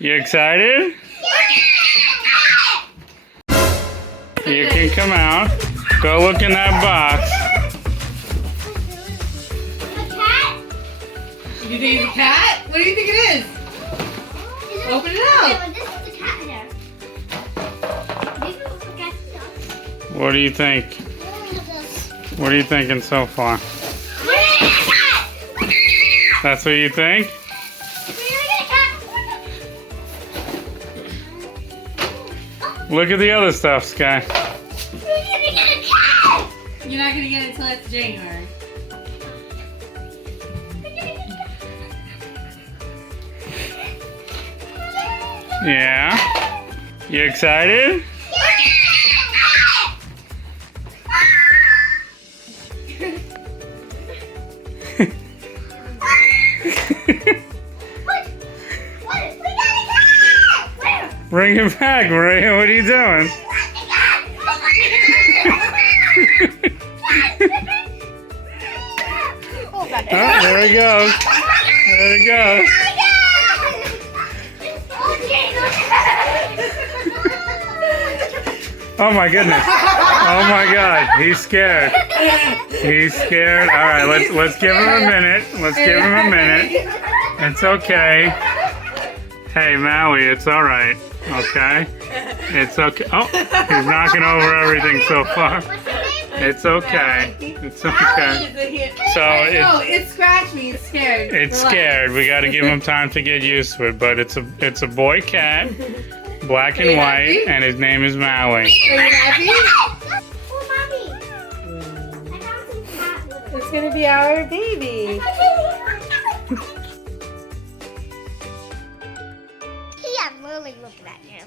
You excited? You can come out. Go look in that box. A cat? You think it's a cat? What do you think it is? Open it up. This is the cat hair. These are the cat stuff. What do you think? What are you thinking so far? That's what you think? Look at the other stuff, Sky. You're not gonna get it until it's January. Yeah. You excited? Bring it back, Maria. What are you doing? Oh, there he goes. There he goes. Oh my goodness. Oh my God. He's scared. He's scared. All right, let's give him a minute. Let's give him a minute. It's okay. Hey, Maui, it's all right. Okay? It's okay. Oh, he's knocking over everything so far. It's okay. It's okay. So it scratched me. It's scared. it's scared. We got to give him time to get used to it. But it's a boy cat, black and white, and his name is Maui. Are you happy? Oh, Mommy. I found some cat litter. It's gonna be our baby. Yeah, I'm really looking at you.